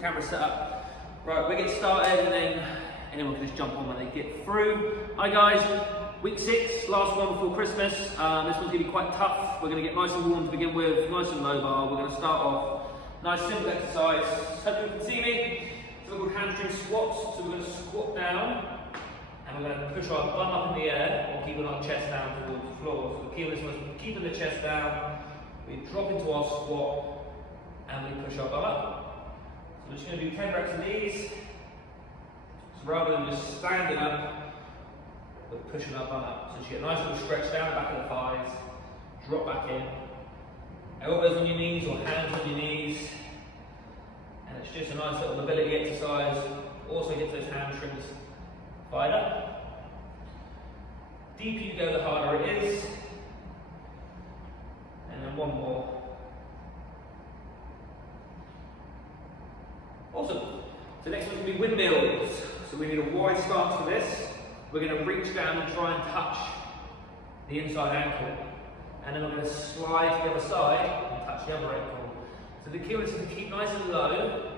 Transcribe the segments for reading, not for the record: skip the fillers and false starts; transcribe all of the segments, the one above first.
camera set up. Right, we get started and then anyone can just jump on when they get through. Hi guys, week 6, last one before Christmas. This one's going to be quite tough. We're going to get nice and warm to begin with, nice and mobile. We're going to start off nice simple exercise. Hope you can see me. It's called hamstring squats. So we're going to squat down and we're going to push our bum up in the air or keeping our chest down towards the floor. So the key of this one is keeping the chest down. We drop into our squat and we push our bum up. So we're just going to do 10 reps of these. So rather than just standing up, we're pushing our bum up. So you get a nice little stretch down the back of the thighs, drop back in. Elbows on your knees or hands on your knees. And it's just a nice little mobility exercise. Also gets those hamstrings fired up. Deeper you go, the harder it is. And then one more. Awesome. So next one's going to be windmills. So we need a wide stance for this. We're going to reach down and try and touch the inside ankle. And then we're going to slide to the other side and touch the other ankle. So the key is to keep nice and low.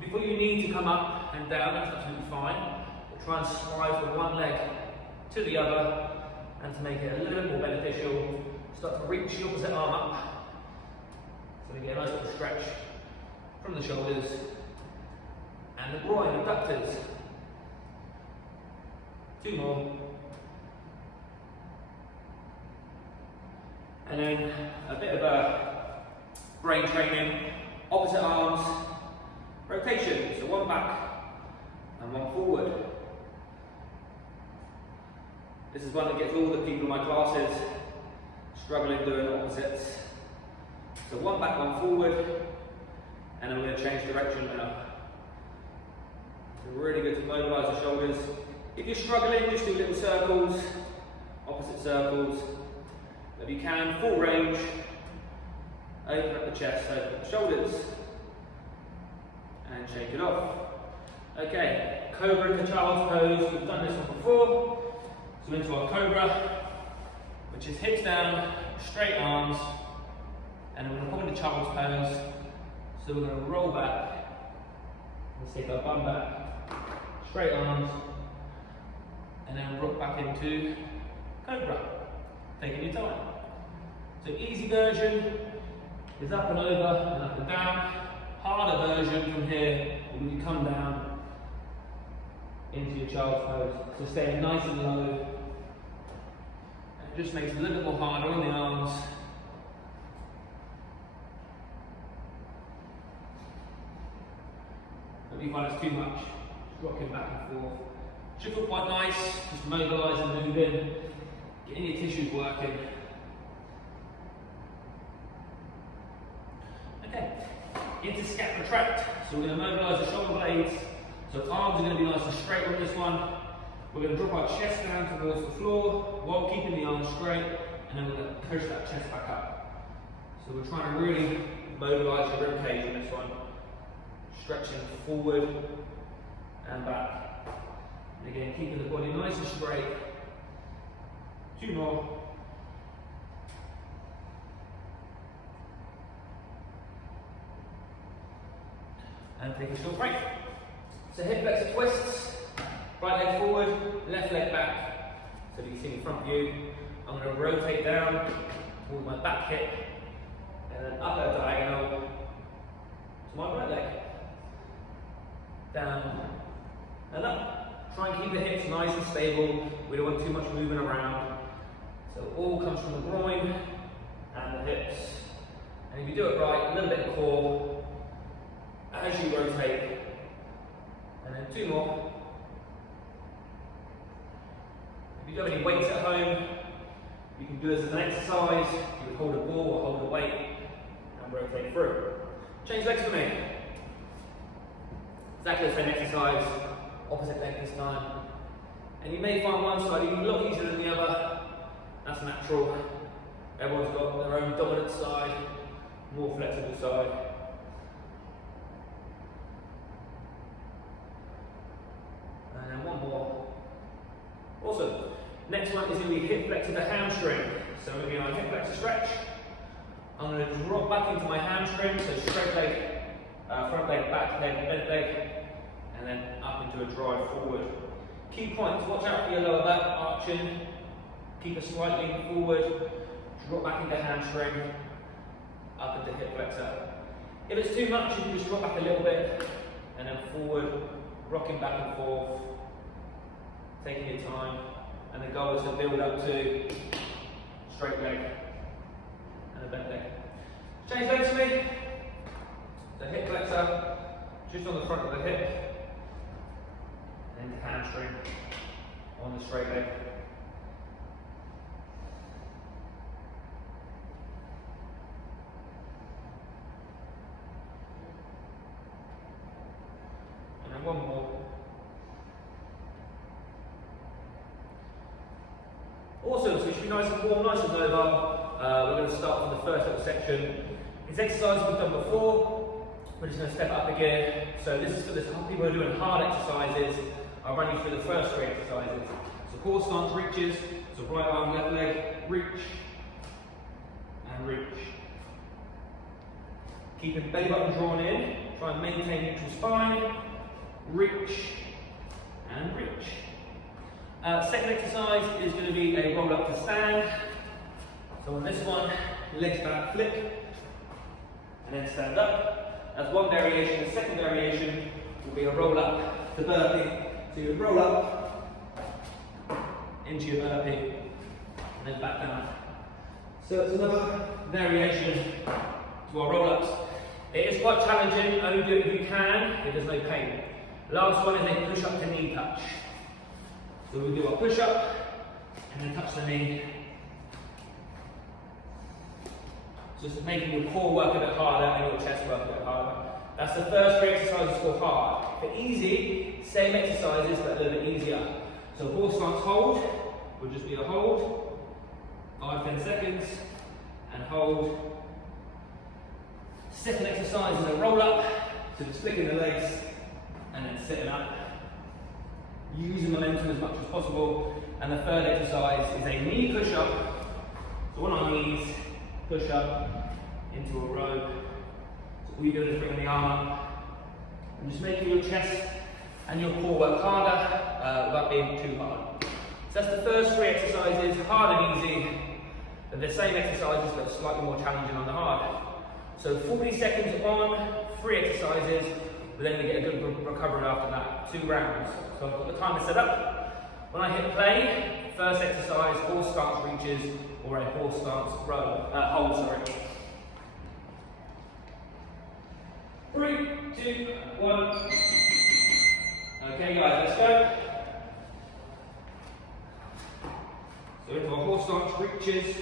Before you need to come up and down, that's absolutely fine. But try and slide from one leg to the other. And to make it a little bit more beneficial, start to reach the opposite arm up. So we get a nice little stretch from the shoulders and the groin, abductors. 2 more. And then a bit of a brain training, opposite arms, rotation. So one back and one forward. This is one that gets all the people in my classes struggling doing opposites. So one back, one forward, and then we're going to change direction now. So really good to mobilise the shoulders. If you're struggling, just do little circles, opposite circles. If you can, full range, open up the chest, open up the shoulders, and shake it off. Okay, cobra in the child's pose. We've done this one before. So into our cobra, which is hips down, straight arms, and we're going to pop into child's pose. So we're going to roll back, let's take our bum back, straight arms, and then rock back into cobra, taking your time. So easy version is up and over and up and down. Harder version from here, when you come down into your child's pose. So staying nice and low. It just makes it a little bit more harder on the arms. If you find it's too much, just rocking back and forth. Should feel quite nice, just mobilising, moving, getting your tissues working. Okay, into scap retract. So we're going to mobilise the shoulder blades. So arms are going to be nice and straight on this one. We're going to drop our chest down towards the floor while keeping the arms straight, and then we're going to push that chest back up. So we're trying to really mobilise your rib cage in this one. Stretching forward and back. And again, keeping the body nice and straight. 2 more. And take a short break. So hip flexor twists. Right leg forward, left leg back. So you can see in front view. I'm going to rotate down towards my back hip. And then up a diagonal to my right leg. Down and up. Try and keep the hips nice and stable. We don't want too much moving around. So it all comes from the groin and the hips. And if you do it right, a little bit of core as you rotate. And then 2 more. If you do have any weights at home, you can do this as an exercise. You would hold a ball or hold a weight and rotate through. Change legs for me. Exactly the same exercise, opposite leg this time. And you may find one side a lot easier than the other. That's natural. Everyone's got their own dominant side, more flexible side. And then 1 more. Awesome. Next one is going to be hip flexor to hamstring. So we're going to do our hip flexor stretch. I'm going to drop back into my hamstring, so straight leg front leg, back leg, bent leg, and then up into a drive forward. Key points, watch out for your lower back arching, keep it slightly forward, drop back into hamstring, up into hip flexor. If it's too much, you can just drop back a little bit, and then forward, rocking back and forth, taking your time, and the goal is to build up to straight leg and a bent leg. Change legs for me. So hip flexor, just on the front of the hip, and then the hamstring on the straight leg. And then one more. Awesome, so you should be nice and warm, nice and mobile. We're going to start from the first little section. It's exercises we've done before. We're just going to step up a gear. So this is for the people who are doing hard exercises. I'll run you through the first 3 exercises. So horse stance reaches. So right arm, left leg, reach and reach. Keeping belly button drawn in. Try and maintain neutral spine. Reach and reach. Second exercise is going to be a roll up to stand. So on this one, legs back, flip, and then stand up. That's one variation. The second variation will be a roll up to burpee. So you roll up into your burpee, and then back down. So it's another variation to our roll ups. It is quite challenging, only do it if you can, if there's no pain. Last one is a push up to knee touch. So we do our push up, and then touch the knee. Just making your core work a bit harder and your chest work a bit harder. That's the first 3 exercises for hard. For easy, same exercises but a little bit easier. So horse stance hold will just be a hold, 5-10 seconds, and hold. Second exercise is a roll up, so just flicking the legs and then sitting up. Using momentum as much as possible. And the third exercise is a knee push up. So on our knees, push up into a row. So all you're doing is bringing the arm up and just making your chest and your core work harder without being too hard. So that's the first 3 exercises, hard and easy. They're the same exercises but slightly more challenging on the hard. So 40 seconds on, 3 exercises. We're then going to get a good recovery after that, 2 rounds. So I've got the timer set up. When I hit play, first exercise, horse stance reaches, or a horse stance hold, sorry. 3, 2, 1. Okay guys, let's go. So into our horse stance reaches,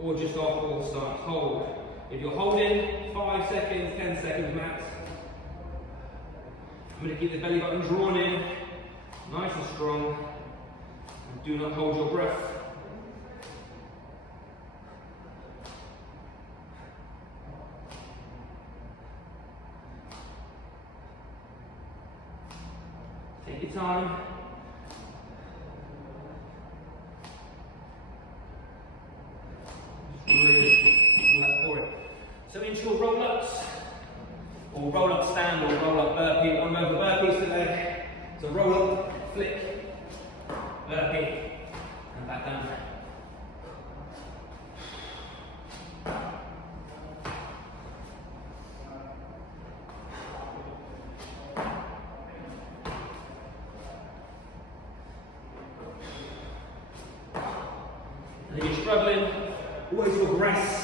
or just our horse stance hold. If you're holding, 5 seconds, 10 seconds max. I'm going to keep the belly button drawn in, nice and strong, and do not hold your breath. Take your time. So into your roll-ups, or roll-up stand, or roll-up burpee. I'm over burpees today. So roll-up, flick, burpee, and back down. And if you're struggling, always progress.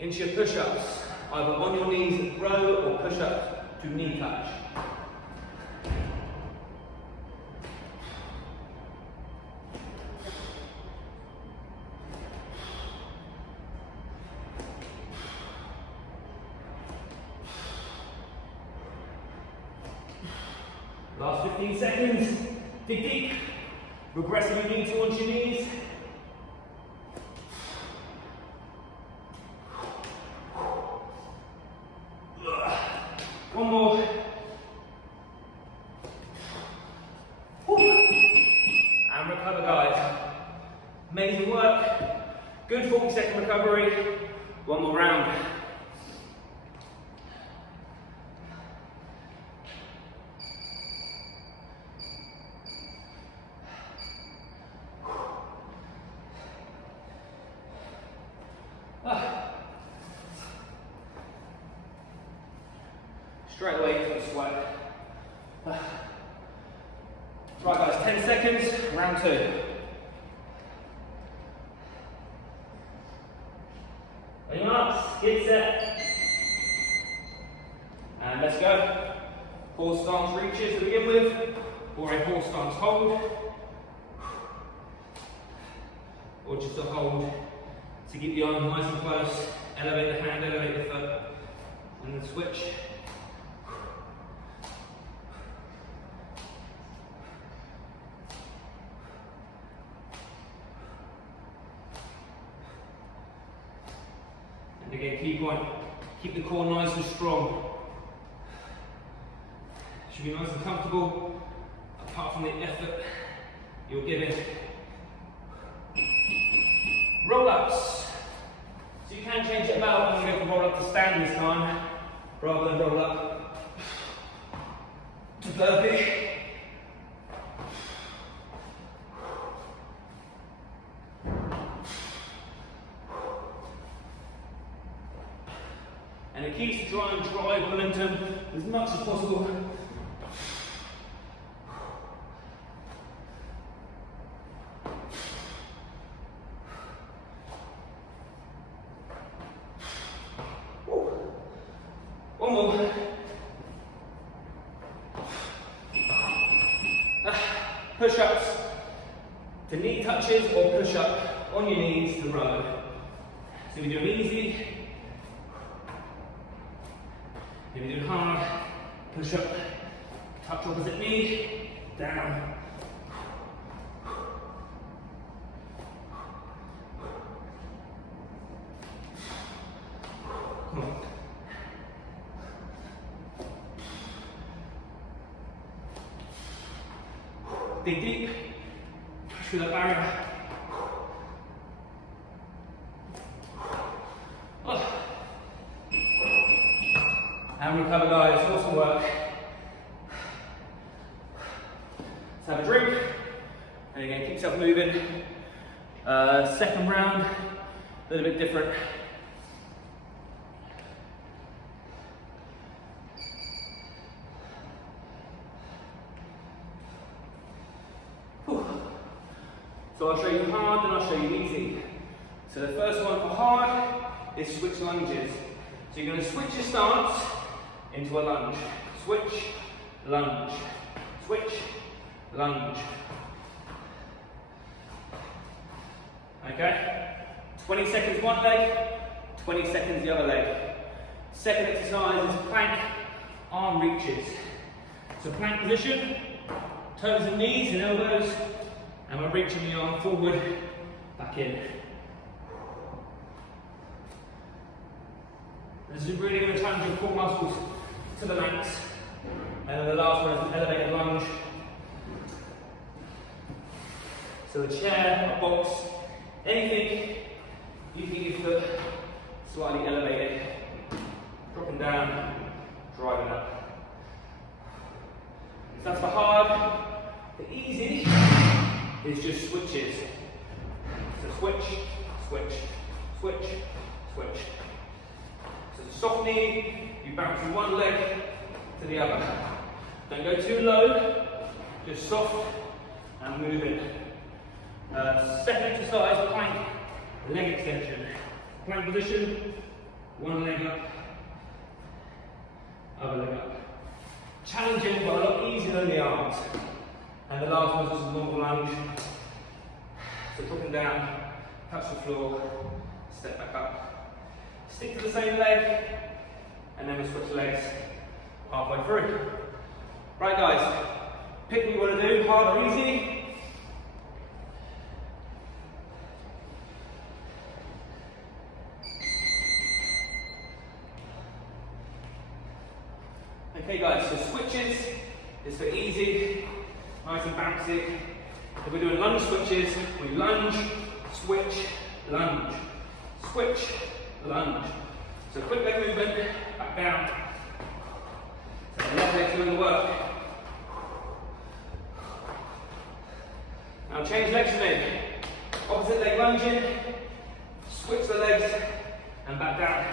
Into your push-ups, either on your knees, row, or push-up to knee touch. Last 15 seconds. Dig deep. Regress if you need to onto your knees. One more. Amazing work. Good 40-second recovery. One more round. Straight away into the sweat. Right guys, 10 seconds, round 2. On your marks, get set. And let's go. Horse stance reaches to begin with, or a horse stance hold. Or just a hold to keep the arm nice and close. Elevate the hand, elevate the foot, and then switch. And again, key point, keep the core nice and strong. Should be nice and comfortable, apart from the effort you're giving. Roll-ups. So you can change it about. I'm going to go roll up to stand this time, rather than roll up to burpee. And the key is to try and drive momentum as much as possible. One more. Push-ups to knee touches or push-up on your knees to row. So we do them easy. If we do hard, push-up, touch opposite knee, down. Come on. Dig deep, push through that barrier. Oh. And recover guys, awesome work. Let's have a drink, and again, keep yourself moving. Second round, a little bit different. So I'll show you hard, then I'll show you easy. So the first one for hard is switch lunges. So you're going to switch your stance into a lunge. Switch, lunge, switch, lunge. Okay? 20 seconds one leg, 20 seconds the other leg. Second exercise is plank arm reaches. So plank position, toes and knees and elbows. And we're reaching the arm forward, back in. This is really going to challenge your core muscles to the max. And then the last one is an elevated lunge. So a chair, a box, anything you can get your foot slightly elevated. Dropping down, driving up. So that's for hard. The easy is just switches. So switch, switch, switch, switch. So the soft knee, you bounce from one leg to the other. Don't go too low, just soft and moving. Second exercise, plank, leg extension. Plank position, one leg up, other leg up. Challenging, but a lot easier than the arms. And the last one is just a normal lunge. So dropping down, touch the floor, step back up. Stick to the same leg, and then we switch legs halfway through. Right guys, pick what you want to do, hard or easy. Okay guys, so switches is for easy. Nice and bouncy. If we're doing lunge switches, we lunge, switch, lunge, switch, lunge. So quick leg movement, back down. So the left leg's doing the work. Now change legs for me. Opposite leg lunging, switch the legs and back down.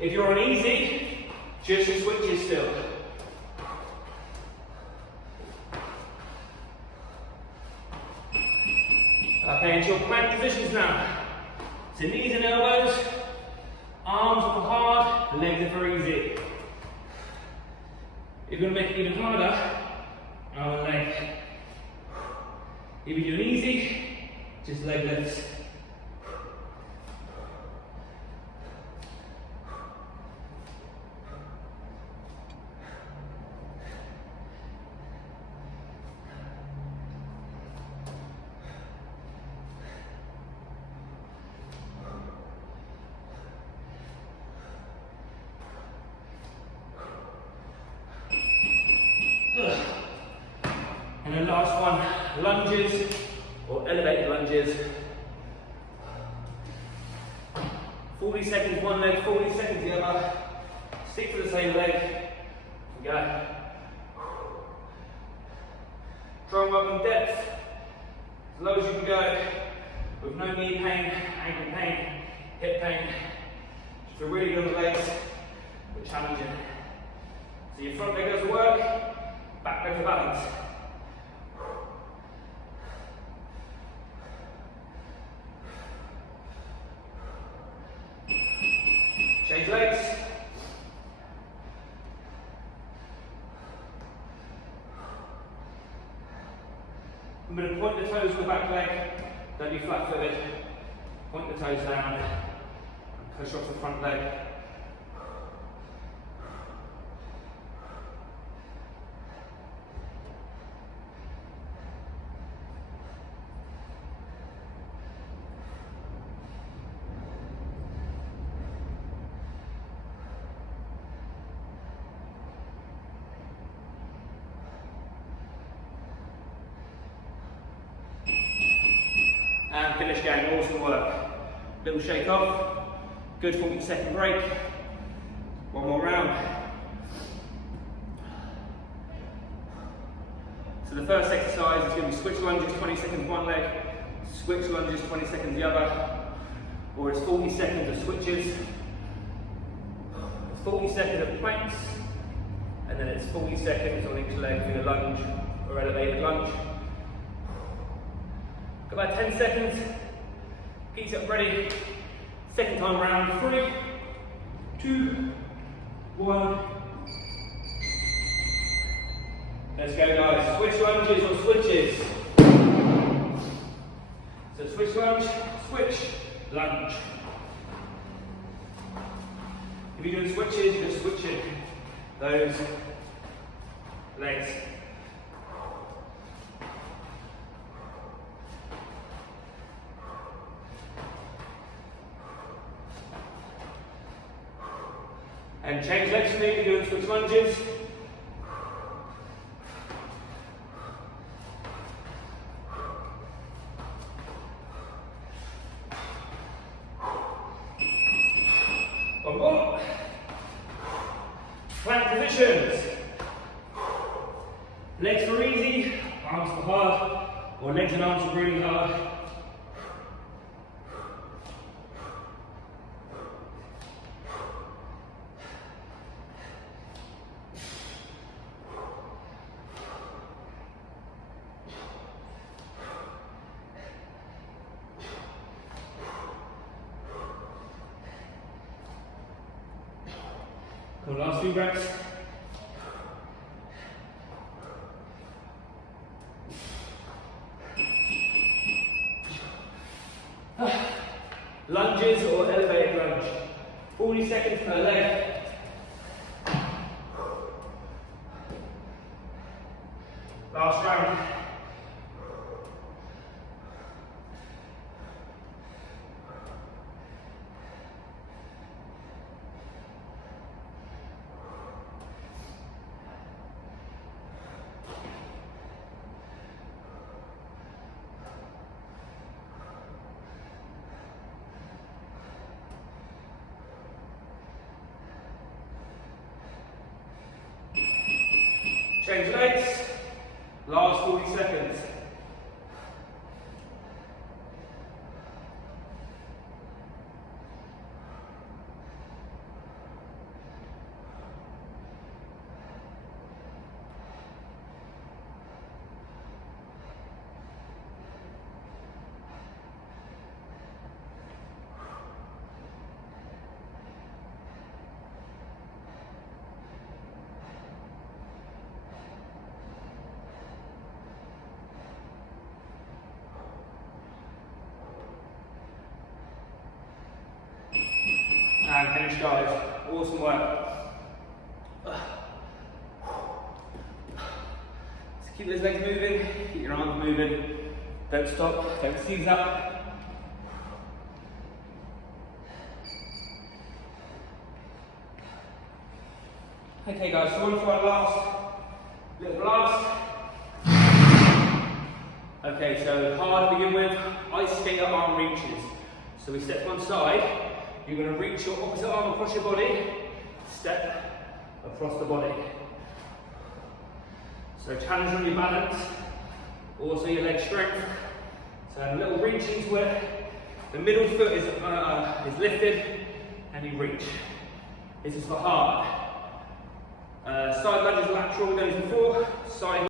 If you're on easy, just your switches still. Okay, into your plank positions now. So knees and elbows, arms are hard, legs are very easy. If you're going to make it even harder, arm and leg. If you're doing easy, just leg lifts. And then last one, lunges or elevated lunges. 40 seconds one leg, 40 seconds the other. Stick to the same leg. Go. Try and work on depth as low as you can go with no knee pain, ankle pain, hip pain. Just feel really good on the legs, but challenging. So your front leg does the work, back leg to balance. Change legs. I'm going to point the toes to the back leg, don't be flat footed. Point the toes down and push off the front leg. And finish game, awesome work. Little shake off, good 40-second break. One more round. So the first exercise is going to be switch lunges, 20 seconds one leg, switch lunges, 20 seconds the other, or it's 40 seconds of switches. It's 40 seconds of planks, and then it's 40 seconds on each leg for your lunge or elevated lunge. About 10 seconds, get up ready, second time round, 3, 2, 1. Let's go guys, switch lunges or switches. So switch lunge, switch, lunge. If you're doing switches, you're switching those legs. And change legs for me, we're doing switch lunges. One more. Plank positions. Legs are easy, arms are hard, or legs and arms are really hard. Cool, last few reps. Lunges or elevated lunge. 40 seconds per leg. Last round. Change legs. Last 40 seconds. And finish, guys. Awesome work. Just keep those legs moving, keep your arms moving. Don't stop, don't seize up. Okay guys, so on to our last little blast. Okay, so hard to begin with, ice skater arm reaches. So we step to one side. You're going to reach your opposite arm across your body, step across the body. So challenge on your balance, also your leg strength. So a little reach into it. The middle foot is lifted and you reach. This is for hard. Side lunge is lateral, as before. Side